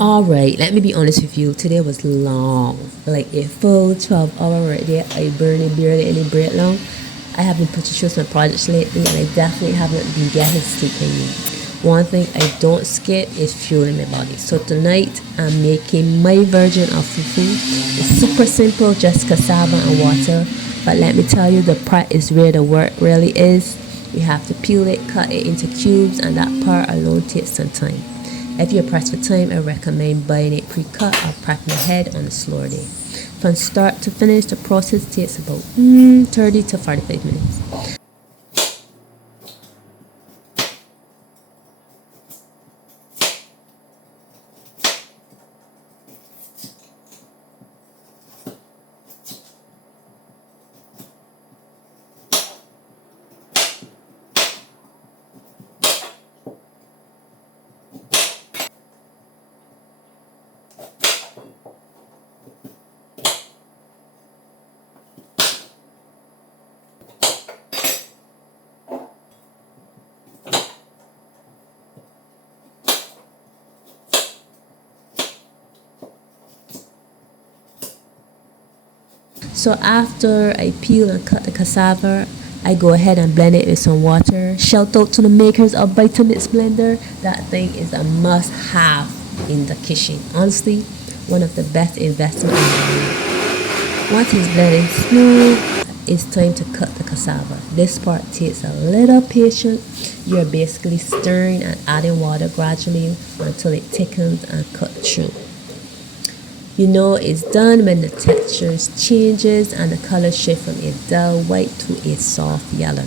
Alright, let me be honest with you. Today was long. Like a full 12-hour workday. I barely any break long. I have been pushing through some projects lately and I definitely haven't been getting sleep lately. One thing I don't skip is fueling my body. So tonight I'm making my version of fufu. It's super simple, just cassava and water. But let me tell you, the part is where the work really is. You have to peel it, cut it into cubes, and that part alone takes some time. If you're pressed for time, I recommend buying it pre-cut or prepping ahead on a slower day. From start to finish, the process takes about 30 to 45 minutes. So after I peel and cut the cassava, I go ahead and blend it with some water. Shout out to the makers of Vitamix blender. That thing is a must-have in the kitchen. Honestly, one of the best investments in the world. Once it's blended smooth, it's time to cut the cassava. This part takes a little patience. You're basically stirring and adding water gradually until it thickens and cuts through. You know it's done when the texture changes and the color shifts from a dull white to a soft yellow.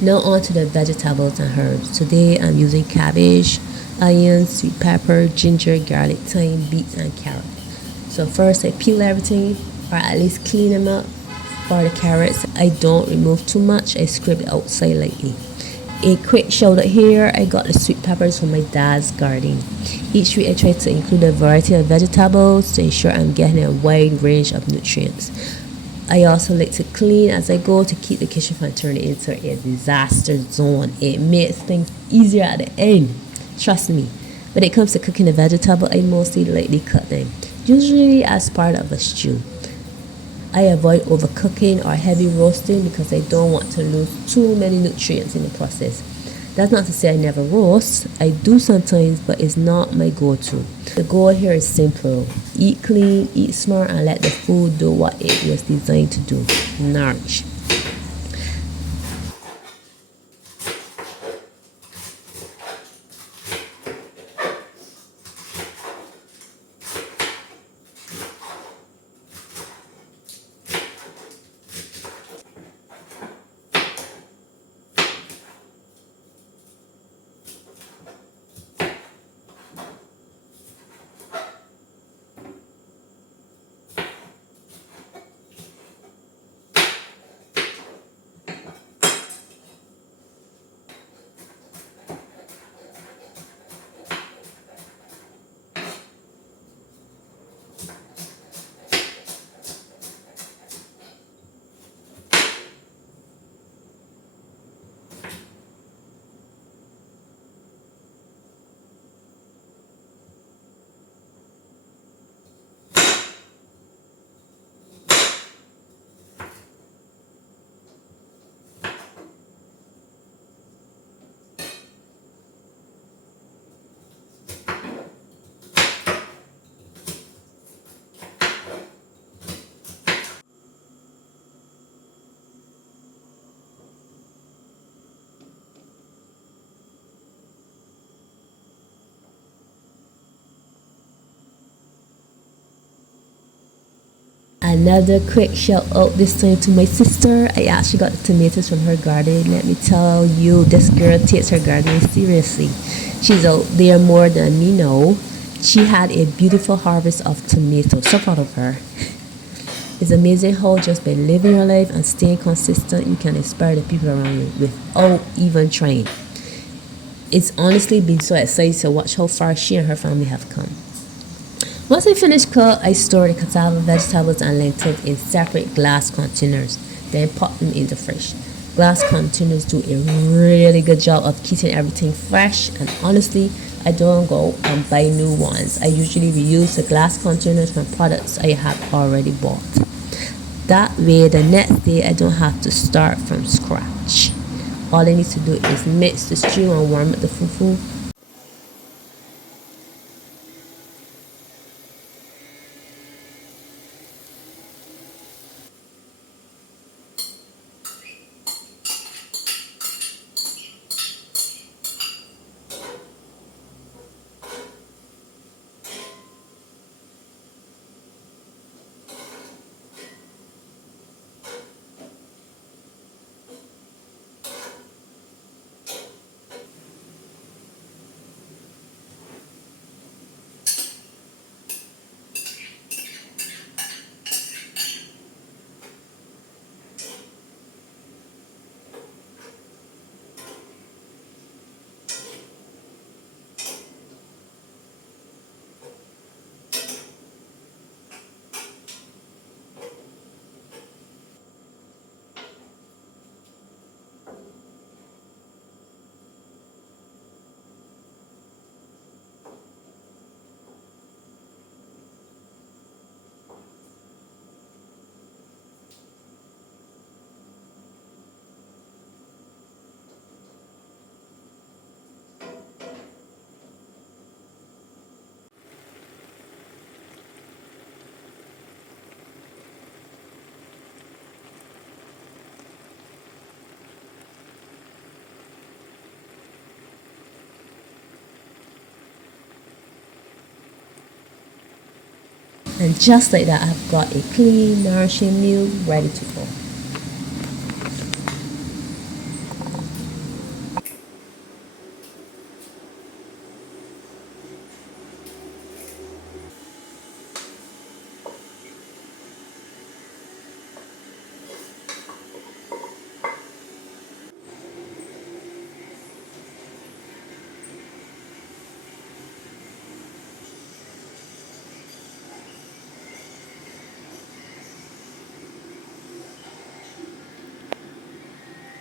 Now on to the vegetables and herbs. Today I'm using cabbage, onions, sweet pepper, ginger, garlic, thyme, beets and carrot. So first I peel everything, or at least clean them up. For the carrots, I don't remove too much. I scrape the outside lightly. A quick shout out here, I got the sweet peppers from my dad's garden. Each week I try to include a variety of vegetables to ensure I'm getting a wide range of nutrients. I also like to clean as I go to keep the kitchen from turning into a disaster zone. It makes things easier at the end. Trust me. When it comes to cooking the vegetable, I mostly lightly cut them, usually as part of a stew. I avoid overcooking or heavy roasting because I don't want to lose too many nutrients in the process. That's not to say I never roast. I do sometimes, but it's not my go-to. The goal here is simple. Eat clean, eat smart, and let the food do what it was designed to do. Nourish. Another quick shout out this time to my sister. I actually got the tomatoes from her garden. Let me tell you, this girl takes her gardening seriously. She's out there more than me now. She had a beautiful harvest of tomatoes. So proud of her. It's amazing how just by living your life and staying consistent, you can inspire the people around you without even trying. It's honestly been so exciting to watch how far she and her family have come. Once I finish cook, I store the cassava, vegetables, and lentils in separate glass containers, then pop them in the fridge. Glass containers do a really good job of keeping everything fresh, and honestly, I don't go and buy new ones. I usually reuse the glass containers from products I have already bought. That way, the next day I don't have to start from scratch. All I need to do is mix the stew and warm up the fufu. And just like that, I've got a clean, nourishing meal ready to go.